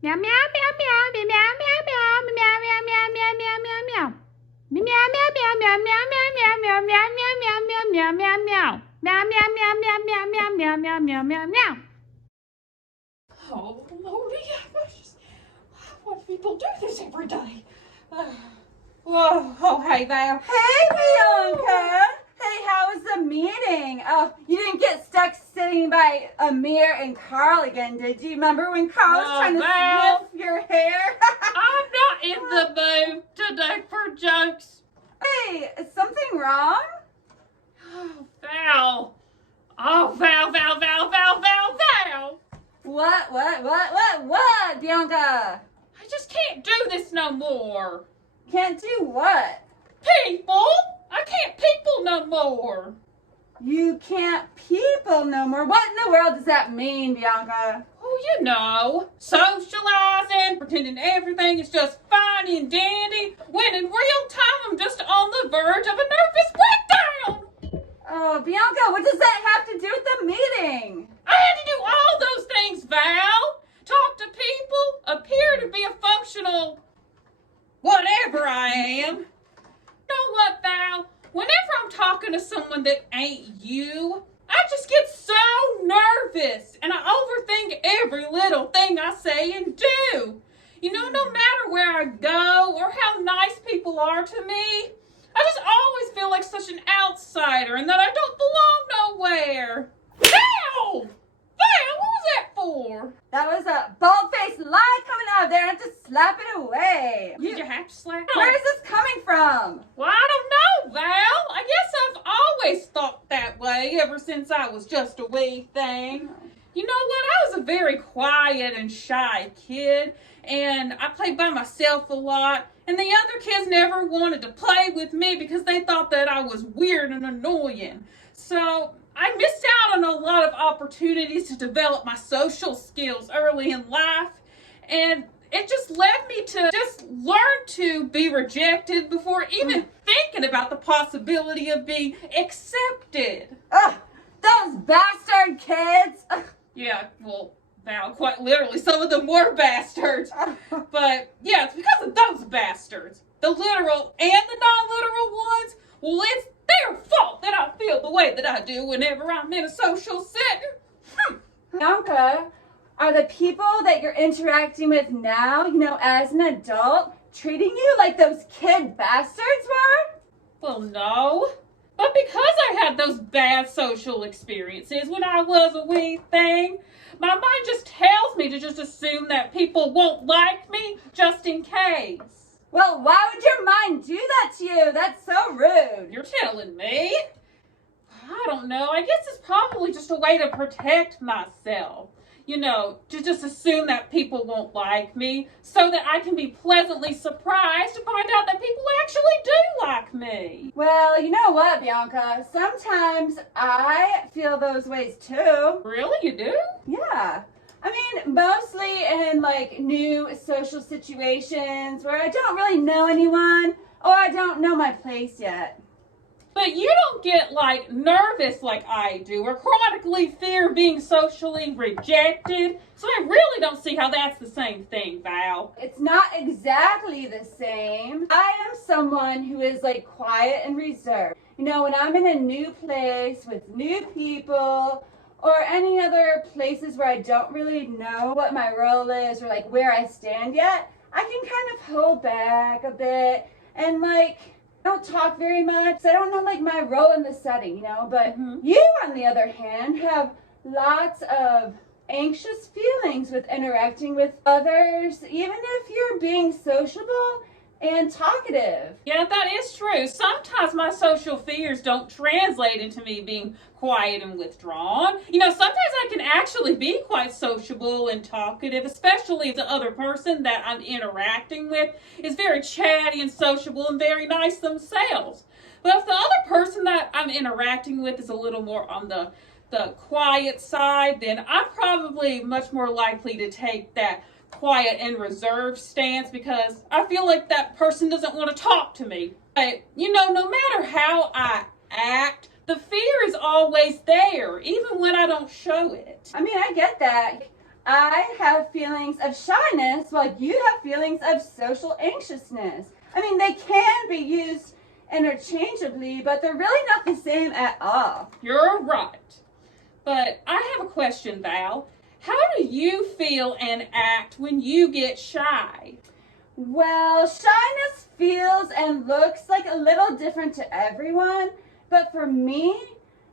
Meow meow meow meow meow meow meow meow meow meow meow meow meow meow. Meow meow meow meow meow meow meow meow meow meow meow meow meow meow. Meow meow meow meow meow meow meow meow meow meow meow. Oh, Lordy, why do people do this every day? Oh, hey, Val. Hey, Bianca. Hey, how was the meeting? Oh, you didn't get stuck sitting by Amir and Carl again, did you? Remember when Carl was trying to Val, sniff your hair? I'm not in the mood today for jokes. Hey, is something wrong? Oh, Val. Oh, Val. What, Bianca? I just can't do this no more. Can't do what? People. I can't people no more. You can't people no more. What in the world does that mean, Bianca? Oh, you know, socializing, pretending everything is just fine and dandy, when in real time I'm just on the verge of a nervous breakdown. Oh, Bianca, what does that have to do with the meeting? I had to do all those things, Val. Talk to people, appear to be a functional whatever I am. Know what, Val? Whenever I'm talking to someone that ain't you, I just get so nervous and I overthink every little thing I say and do. You know, no matter where I go or how nice people are to me, I just always feel like such an outsider and that I don't belong nowhere. Val! Val, what was that for? That was a bald-faced lie coming out of there. I have to slap it away. Did you have to slap? Where is this coming from? Well, I don't know, Val. I guess I've always thought that way ever since I was just a wee thing. You know what? I was a very quiet and shy kid, and I played by myself a lot, and the other kids never wanted to play with me because they thought that I was weird and annoying. So I missed out on a lot of opportunities to develop my social skills early in life, and it just led me to just learn to be rejected before even thinking about the possibility of being accepted. Ugh, those bastard kids. Ugh. Yeah, well, Val, quite literally, some of them were bastards. But yeah, it's because of those bastards, the literal and the non-literal ones. Well, it's their fault that I feel the way that I do whenever I'm in a social setting. Bianca, are the people that you're interacting with now, as an adult, treating you like those kid bastards were? Well, no. But because I had those bad social experiences when I was a wee thing, my mind just tells me to just assume that people won't like me just in case. Well, why would your mind do that to you? That's so rude. You're telling me? I don't know. I guess it's probably just a way to protect myself. To just assume that people won't like me so that I can be pleasantly surprised to find out that people actually do like me. Well, you know what, Bianca? Sometimes I feel those ways too. Really? You do? Yeah. I mean, mostly in new social situations where I don't really know anyone or I don't know my place yet. But you don't get nervous like I do or chronically fear being socially rejected. So I really don't see how that's the same thing, Val. It's not exactly the same. I am someone who is quiet and reserved. When I'm in a new place with new people or any other places where I don't really know what my role is or where I stand yet, I can kind of hold back a bit and don't talk very much. I don't know my role in the setting, but you on the other hand have lots of anxious feelings with interacting with others, even if you're being sociable and talkative. Yeah, that is true. Sometimes my social fears don't translate into me being quiet and withdrawn. Sometimes I can actually be quite sociable and talkative, especially if the other person that I'm interacting with is very chatty and sociable and very nice themselves. But if the other person that I'm interacting with is a little more on the quiet side, then I'm probably much more likely to take that quiet and reserved stance because I feel like that person doesn't want to talk to me. But, no matter how I act, the fear is always there, even when I don't show it. I mean, I get that. I have feelings of shyness while you have feelings of social anxiousness. I mean, they can be used interchangeably, but they're really not the same at all. You're right. But I have a question, Val. How do you feel and act when you get shy? Well, shyness feels and looks like a little different to everyone, but for me,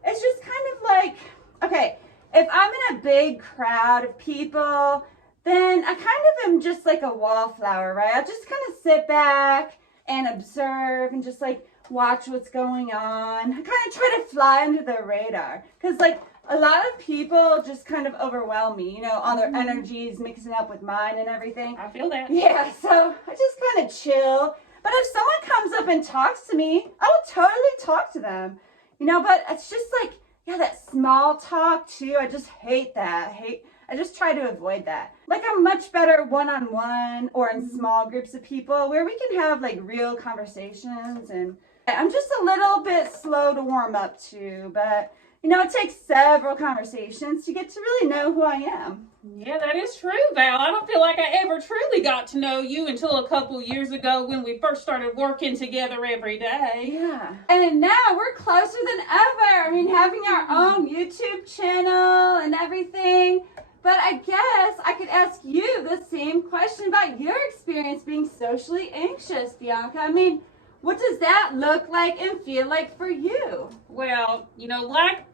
it's just kind of like, okay, if I'm in a big crowd of people, then I kind of am just like a wallflower, right? I just kind of sit back and observe and just like watch what's going on. I kind of try to fly under the radar because like a lot of people just kind of overwhelm me, you know, all their energies mixing up with mine and everything. I feel that. Yeah, so I just kind of chill. But if someone comes up and talks to me, I will totally talk to them, you know, but it's just like, yeah, that small talk too. I just hate that. I just try to avoid that. Like I'm much better one-on-one or in small groups of people where we can have like real conversations, and I'm just a little bit slow to warm up to, but you know, it takes several conversations to get to really know who I am. Yeah, that is true, Val. I don't feel like I ever truly got to know you until a couple years ago when we first started working together every day. Yeah. And now we're closer than ever. I mean, having our own YouTube channel and everything. But I guess I could ask you the same question about your experience being socially anxious, Bianca. I mean, what does that look like and feel like for you? Well, you know, like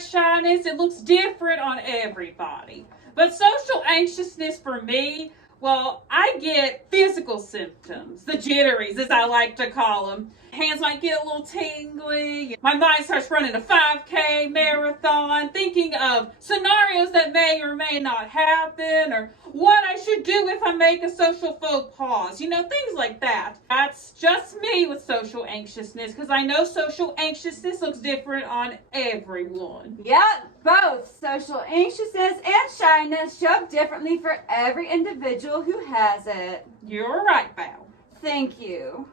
shyness, it looks different on everybody. But social anxiousness for me, well, I get physical symptoms, the jitteries as I like to call them. Hands might get a little tingly. My mind starts running a 5K marathon, thinking of scenarios that may or may not happen, or what I should do if I make a social faux pas, you know, things like that. That's just me with social anxiousness, because I know social anxiousness looks different on everyone. Yeah, both social anxiousness and shyness show up differently for every individual who has it. You're right, Val. Thank you.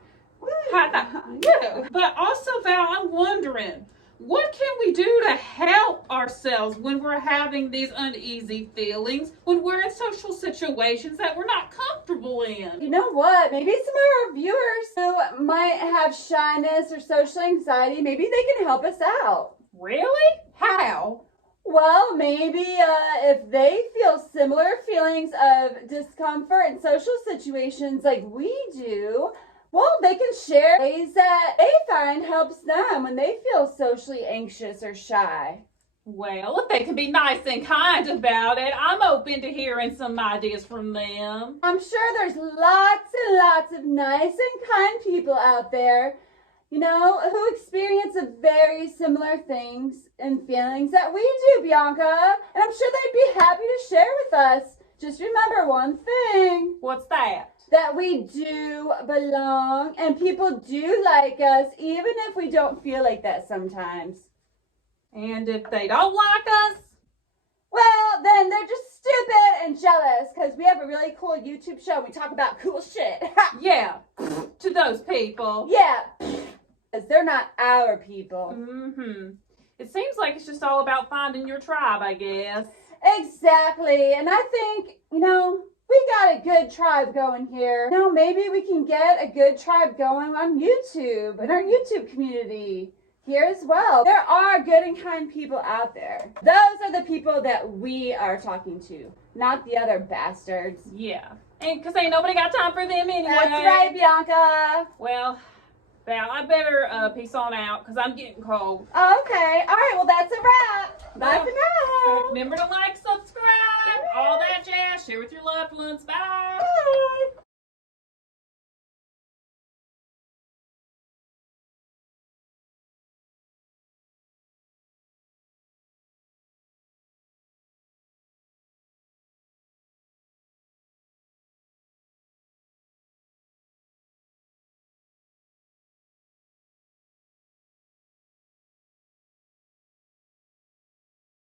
Yeah. But also, Val, I'm wondering, what can we do to help ourselves when we're having these uneasy feelings, when we're in social situations that we're not comfortable in? You know what? Maybe some of our viewers who might have shyness or social anxiety, maybe they can help us out. Really? How? Well, maybe if they feel similar feelings of discomfort in social situations like we do, well, they can share ways that they find helps them when they feel socially anxious or shy. Well, if they can be nice and kind about it, I'm open to hearing some ideas from them. I'm sure there's lots and lots of nice and kind people out there, you know, who experience very similar things and feelings that we do, Bianca. And I'm sure they'd be happy to share with us. Just remember one thing. What's that? That we do belong and people do like us, even if we don't feel like that sometimes. And if they don't like us? Well, then they're just stupid and jealous because we have a really cool YouTube show. We talk about cool shit. Yeah, to those people. Yeah, because they're not our people. Mm-hmm. It seems like it's just all about finding your tribe, I guess. Exactly. And I think, you know, we got a good tribe going here. You know, maybe we can get a good tribe going on YouTube, in our YouTube community here as well. There are good and kind people out there. Those are the people that we are talking to, not the other bastards. Yeah, and because ain't nobody got time for them anyway. That's right, Bianca. Well, Val, I better peace on out because I'm getting cold. Okay. All right. Well, that's a wrap. Bye for now. Remember to like